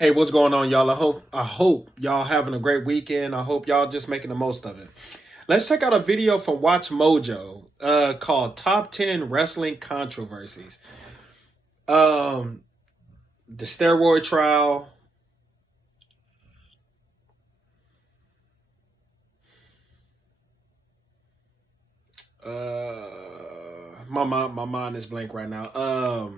Hey, what's going on, y'all? I hope y'all having a great weekend. I hope y'all just making the most of it. Let's check out a video from Watch Mojo called Top 10 Wrestling Controversies. Um the steroid trial. My mind is blank right now.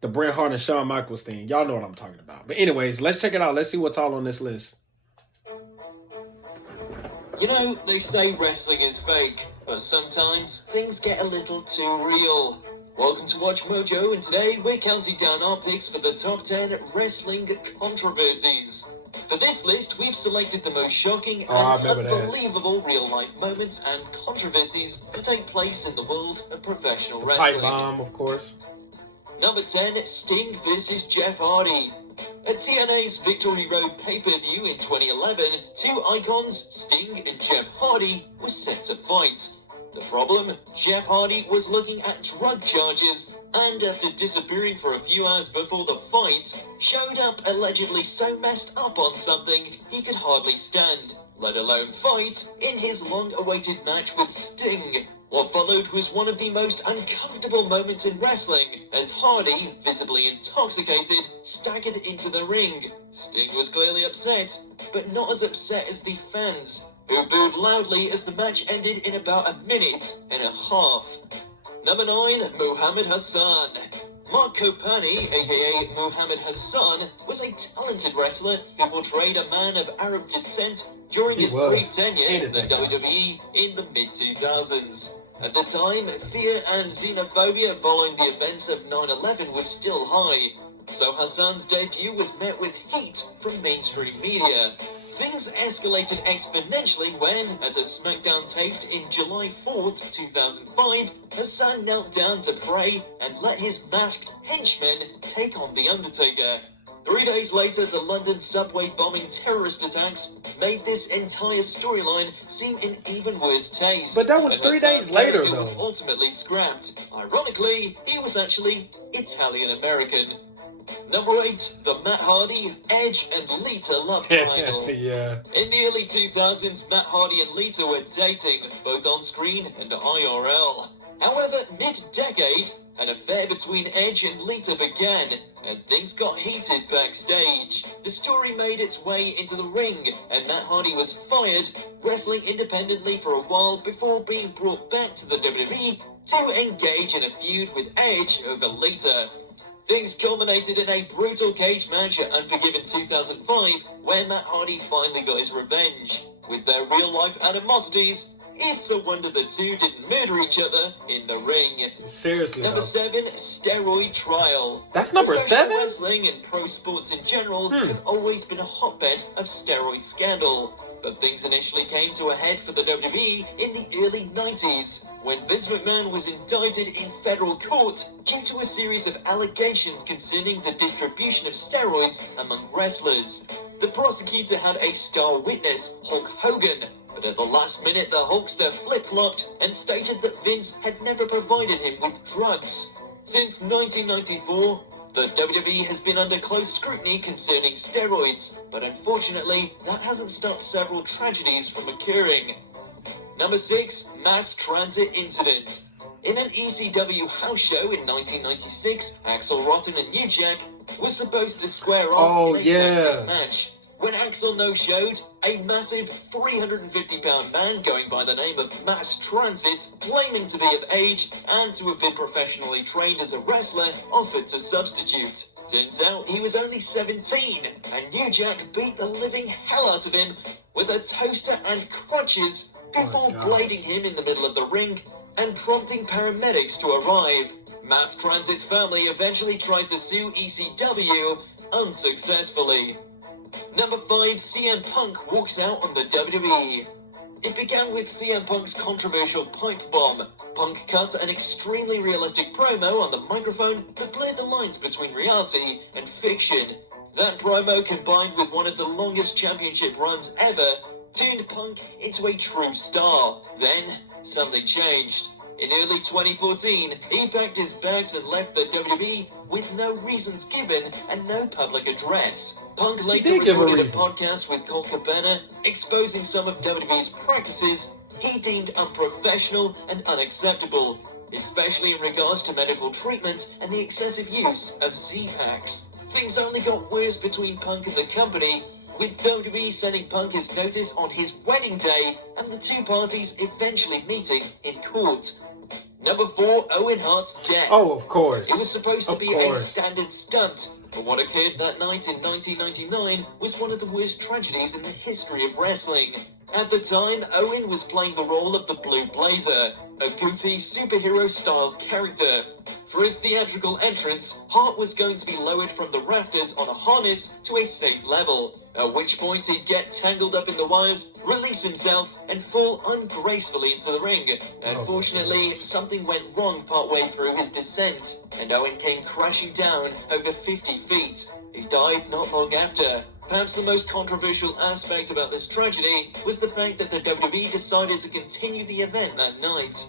The Bret Hart and Shawn Michaels thing. Y'all know what I'm talking about. But anyways, let's check it out. Let's see what's all on this list. You know, they say wrestling is fake, but sometimes things get a little too real. Welcome to Watch Mojo, and today we're counting down our picks for the top 10 wrestling controversies. For this list, we've selected the most shocking and unbelievable real-life moments and controversies to take place in the world of professional wrestling. Pipe bomb, of course. Number 10, Sting vs. Jeff Hardy. At TNA's Victory Road pay-per-view in 2011, two icons, Sting and Jeff Hardy, were set to fight. The problem? Jeff Hardy was looking at drug charges, and after disappearing for a few hours before the fight, showed up allegedly so messed up on something he could hardly stand, let alone fight, in his long-awaited match with Sting. What followed was one of the most uncomfortable moments in wrestling, as Hardy, visibly intoxicated, staggered into the ring. Sting was clearly upset, but not as upset as the fans, who booed loudly as the match ended in about a minute and a half. Number 9, Muhammad Hassan. Mark Kopani, aka Muhammad Hassan, was a talented wrestler who portrayed a man of Arab descent during his brief tenure in the WWE in the mid-2000s. At the time, fear and xenophobia following the events of 9/11 was still high, so Hassan's debut was met with heat from mainstream media. Things escalated exponentially when, at a SmackDown taped in July 4th, 2005, Hassan knelt down to pray and let his masked henchmen take on The Undertaker. 3 days later, the London subway bombing terrorist attacks made this entire storyline seem in even worse taste. But that was 3 days later, though. Was ultimately scrapped. Ironically, he was actually Italian-American. Number 8, the Matt Hardy, Edge, and Lita love triangle. Yeah. In the early 2000s, Matt Hardy and Lita were dating, both on screen and IRL. However, mid-decade, an affair between Edge and Lita began, and things got heated backstage. The story made its way into the ring, and Matt Hardy was fired, wrestling independently for a while before being brought back to the WWE to engage in a feud with Edge over Lita. Things culminated in a brutal cage match at Unforgiven 2005, where Matt Hardy finally got his revenge. With their real-life animosities, it's a wonder the two didn't murder each other in the ring. Seriously, Number 7, steroid trial. That's number 7? Wrestling and pro sports in general have always been a hotbed of steroid scandal. But things initially came to a head for the WWE in the early 90s, when Vince McMahon was indicted in federal court due to a series of allegations concerning the distribution of steroids among wrestlers. The prosecutor had a star witness, Hulk Hogan, but at the last minute the Hulkster flip-flopped and stated that Vince had never provided him with drugs. Since 1994, the WWE has been under close scrutiny concerning steroids, but unfortunately, that hasn't stopped several tragedies from occurring. Number 6, mass transit incident. In an ECW house show in 1996, Axel Rotten and New Jack were supposed to square off in a tag-team match. When Axel no-showed, a massive 350-pound man going by the name of Mass Transit, claiming to be of age and to have been professionally trained as a wrestler, offered to substitute. Turns out he was only 17, and New Jack beat the living hell out of him with a toaster and crutches before blading him in the middle of the ring and prompting paramedics to arrive. Mass Transit's family eventually tried to sue ECW, unsuccessfully. Number 5, CM Punk walks out on the WWE. It began with CM Punk's controversial pipe bomb. Punk cut an extremely realistic promo on the microphone that blurred the lines between reality and fiction. That promo, combined with one of the longest championship runs ever, turned Punk into a true star. Then, something changed. In early 2014, he packed his bags and left the WWE with no reasons given and no public address. Punk later recorded a podcast with Colt Cabana exposing some of WWE's practices he deemed unprofessional and unacceptable, especially in regards to medical treatment and the excessive use of Z-Packs. Things only got worse between Punk and the company, with WWE sending Punk his notice on his wedding day and the two parties eventually meeting in court. Number 4, Owen Hart's death. Oh, of course. It was supposed to be a standard stunt, but what occurred that night in 1999 was one of the worst tragedies in the history of wrestling. At the time, Owen was playing the role of the Blue Blazer, a goofy superhero-style character. For his theatrical entrance, Hart was going to be lowered from the rafters on a harness to a safe level, at which point he'd get tangled up in the wires, release himself, and fall ungracefully into the ring. Unfortunately, something went wrong partway through his descent, and Owen came crashing down over 50 feet. He died not long after. Perhaps the most controversial aspect about this tragedy was the fact that the WWE decided to continue the event that night.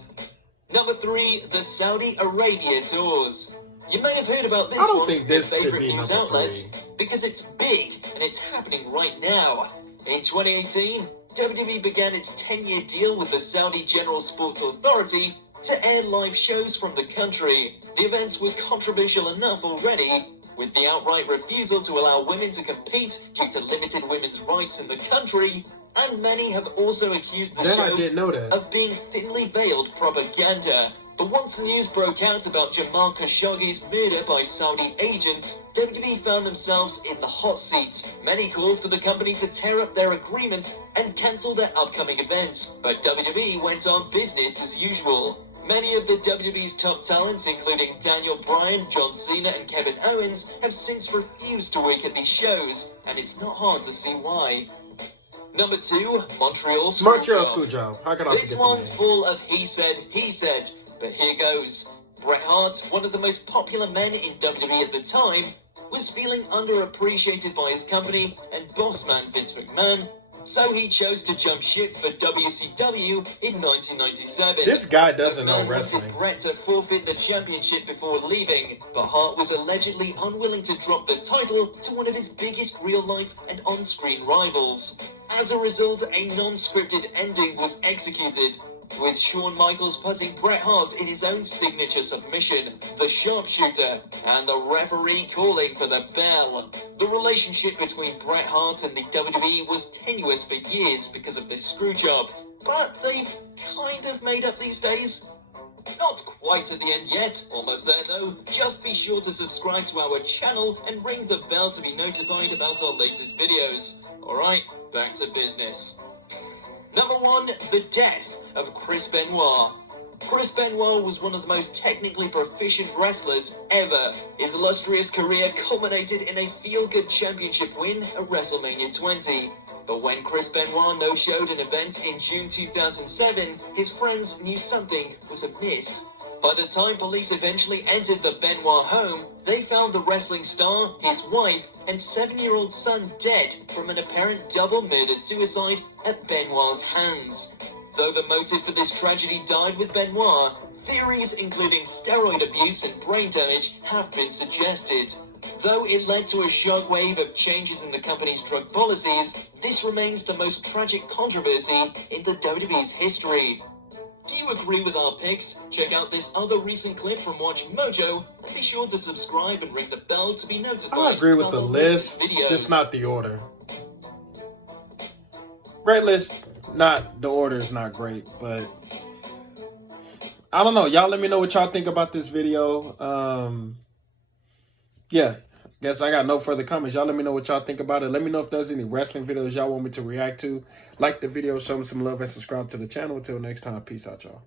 Number 3, the Saudi Arabia tours. You may have heard about this one from your favorite news outlets because it's big and it's happening right now. In 2018, WWE began its 10-year deal with the Saudi General Sports Authority to air live shows from the country. The events were controversial enough already, with the outright refusal to allow women to compete due to limited women's rights in the country, and many have also accused the shows of being thinly veiled propaganda. But once the news broke out about Jamal Khashoggi's murder by Saudi agents, WWE found themselves in the hot seat. Many called for the company to tear up their agreement and cancel their upcoming events, but WWE went on business as usual. Many of the WWE's top talents, including Daniel Bryan, John Cena, and Kevin Owens, have since refused to work at these shows, and it's not hard to see why. Number 2, Montreal Screwjob. How can I forget this one's full of he said, but here goes. Bret Hart, one of the most popular men in WWE at the time, was feeling underappreciated by his company and boss man Vince McMahon, so he chose to jump ship for WCW in 1997. This guy doesn't know wrestling. McMahon wanted Bret to forfeit the championship before leaving, but Hart was allegedly unwilling to drop the title to one of his biggest real-life and on-screen rivals. As a result, a non-scripted ending was executed, with Shawn Michaels putting Bret Hart in his own signature submission, the sharpshooter, and the referee calling for the bell. The relationship between Bret Hart and the WWE was tenuous for years because of this screwjob, but they've kind of made up these days. Not quite at the end yet, almost there though. Just be sure to subscribe to our channel and ring the bell to be notified about our latest videos. Alright, back to business. Number 1, the death of Chris Benoit. Chris Benoit was one of the most technically proficient wrestlers ever. His illustrious career culminated in a feel-good championship win at WrestleMania 20. But when Chris Benoit no-showed an event in June 2007, his friends knew something was amiss. By the time police eventually entered the Benoit home, they found the wrestling star, his wife, and 7-year-old son dead from an apparent double murder-suicide at Benoit's hands. Though the motive for this tragedy died with Benoit, theories including steroid abuse and brain damage have been suggested. Though it led to a shockwave of changes in the company's drug policies, this remains the most tragic controversy in the WWE's history. Do you agree with our picks? Check out this other recent clip from Watch Mojo, and be sure to subscribe and ring the bell to be notified. I agree with the list, just not the order. Great list, not the order is not great, but I don't know. Y'all let me know what y'all think about this video. Yeah, guess I got no further comments. Y'all let me know what y'all think about it. Let me know if there's any wrestling videos y'all want me to react to. Like the video, show me some love, and subscribe to the channel. Until next time, peace out, y'all.